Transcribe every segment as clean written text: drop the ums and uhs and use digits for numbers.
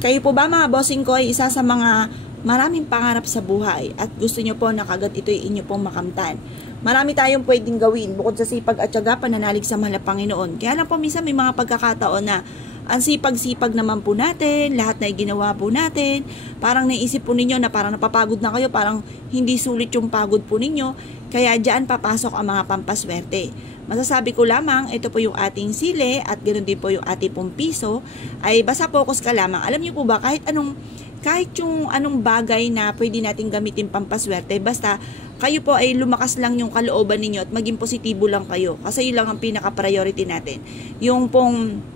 Kayo po ba mga bossing ko ay isa sa mga maraming pangarap sa buhay at gusto nyo po na kagad ito ay inyo pong makamtan? Marami tayong pwedeng gawin bukod sa sipag at tiyaga, pananalig sa mahal na Panginoon. Kaya lang po minsan may mga pagkakataon na ang sipag-sipag naman po natin, lahat na ginawa po natin, parang naisip po ninyo na parang napapagod na kayo, parang hindi sulit yung pagod po ninyo, kaya dyan papasok ang mga pampaswerte. Masasabi ko lamang, ito po yung ating sile at ganoon din po yung ating pong piso, ay basta focus ka lamang. Alam niyo po ba, kahit yung anong bagay na pwede natin gamitin pampaswerte, basta kayo po ay lumakas lang yung kalooban ninyo at maging positibo lang kayo. Kasi yun lang ang pinaka-priority natin. Yung pong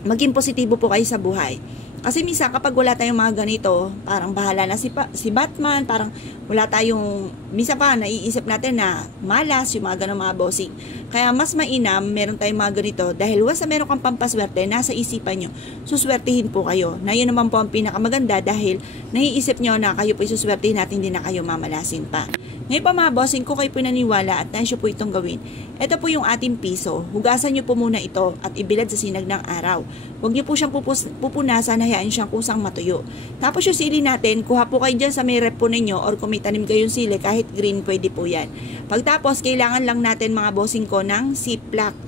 maging positibo po kayo sa buhay. Kasi minsan kapag wala tayong mga ganito, parang bahala na si Batman, parang wala tayong, minsan pa naiisip natin na malas yung mga ganong mga bossing. Kaya mas mainam, meron tayong mga ganito, dahil once na meron kang pampaswerte, nasa isipan nyo, suswertihin po kayo. Na yun naman po ang pinakamaganda dahil naiisip nyo na kayo po suswertihin natin, hindi na kayo mamalasin pa. Ngayon pa mga bossing, kung kayo po naniwala at naisyo po itong gawin, ito po yung ating piso. Hugasan nyo po muna ito at ibilad sa sinag ng araw. Huwag nyo po siyang pupunasan, hayaan siyang kusang matuyo. Tapos yung sili natin, kuha po kayo dyan sa may rep po ninyo or kung may tanim kayong sili, kahit green, pwede po yan. Pagtapos, kailangan lang natin mga bossing ko ng ziplock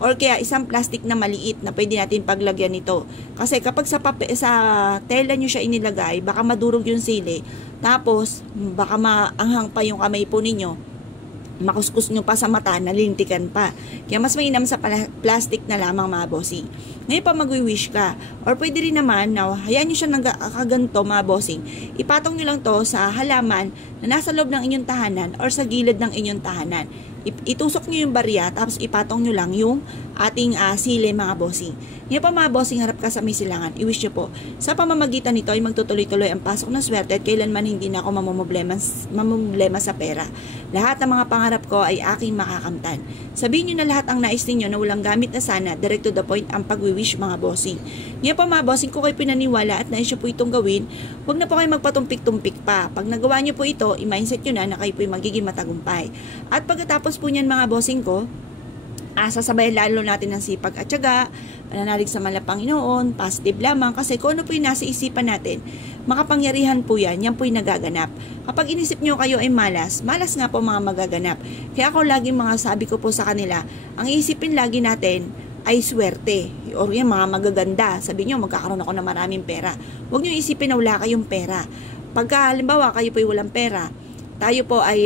or kaya isang plastic na maliit na pwede natin paglagyan nito. Kasi kapag sa tela nyo siya inilagay, baka madurog yung sili. Tapos, baka maanghang pa yung kamay po ninyo. Makuskus nyo pa sa mata, nalintikan pa. Kaya mas mainam sa plastic na lamang mga bossing. Ngayon pa magwi-wish ka. Or pwede rin naman, hayaan nyo siya nagkaganto mga bossing. Ipatong nyo lang to sa halaman na nasa loob ng inyong tahanan or sa gilid ng inyong tahanan. Itusok nyo yung barya, tapos ipatong nyo lang yung ating sile mga bossing. Ngayon pa mga bossing, harap ka sa may silangan. I-wish nyo po. Sa pamamagitan nito ay magtutuloy-tuloy ang pasok ng swerte at kailanman hindi na ako mamumblema sa pera. Lahat ng mga pangarap ko ay aking makakamtan. Sabihin nyo na lahat ang nais ninyo na walang gamit na sana, direct to the point ang pagwi-wish mga bossing. Ngayon pa mga bossing, kung kayo pinaniwala at nais nyo po itong gawin, huwag na po kayo magpatumpik-tumpik pa. Pag nagawa nyo po ito, i-mindset nyo na kayo po magiging matagumpay. At pagkatapos po niyan mga bossing ko, sasabayan lalo natin ng sipag at tiyaga, pananalig sa mahal na Panginoon, positive lamang, kasi kung ano po yung nasa isipan natin, makapangyarihan po yan po yung nagaganap. Kapag inisip nyo kayo ay malas nga po mga magaganap. Kaya ako laging mga sabi ko po sa kanila, ang isipin lagi natin ay swerte, or yan mga magaganda. Sabi nyo, magkakaroon ako ng maraming pera. Huwag nyo isipin na wala kayong pera. Pagka halimbawa kayo po ay walang pera, tayo po ay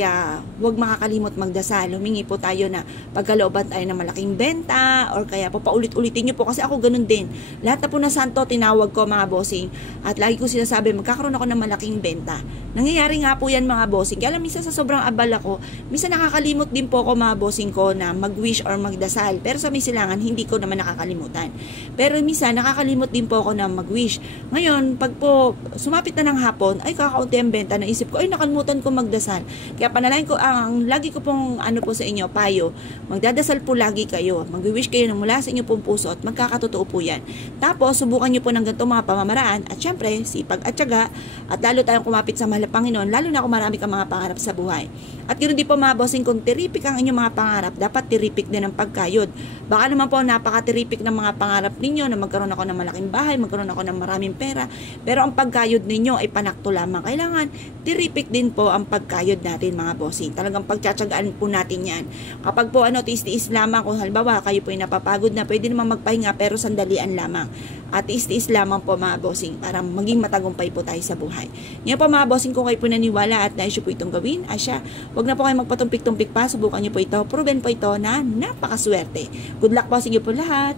huwag makakalimot magdasal. Humingi po tayo na pagkalooban tayo ng malaking benta or kaya po paulit-ulitin nyo po kasi ako ganun din. Lahat na po na santo tinawag ko mga bossing at lagi ko sinasabi magkakaroon ako ng malaking benta. Nangyayari nga po yan mga bossing. Kaya minsan sa sobrang abala ko, minsan nakakalimot din po ako mga bossing ko na mag-wish or magdasal. Pero sa may silangan, hindi ko naman nakakalimutan. Pero minsan nakakalimot din po ako na mag-wish. Ngayon, pag po sumapit na ng hapon, ay kakaunti ang benta, naisip ko, ay nakalimutan ko magdasal. Kaya panalangin ko, ang lagi ko pong po sa inyo, payo, magdadasal po lagi kayo, mag-wish kayo ng mula sa inyo pong puso at magkakatotoo po yan. Tapos, subukan nyo po ng ganitong mga pamamaraan at syempre, sipag at tiyaga at lalo tayong kumapit sa mahal na Panginoon, lalo na kung marami kang mga pangarap sa buhay. At ganoon din po mga bossing, kung tiripik ang inyong mga pangarap, dapat tiripik din ang pagkayod. Baka naman po napaka-tiripik ng mga pangarap ninyo na magkaroon ako ng malaking bahay, magkaroon ako ng maraming pera, pero ang pagkayod ninyo ay panakto lamang. Kailangan tiripik din po ang pagkayod natin mga bossing. Talagang pagtsatsagaan po natin yan. Kapag po tiis-tiis lamang, kung halimbawa kayo po ay napapagod na, pwede naman magpahinga pero sandalian lamang. At tiis-tiis lamang po mga bossing para maging matagumpay po tayo sa buhay. Ngayon po mga bossing, kung kayo po naniwala at nais po itong gawin, huwag na po kayo magpatumpik-tumpik pa, subukan niyo po ito, proven po ito na napakaswerte. Good luck po sa inyo po lahat.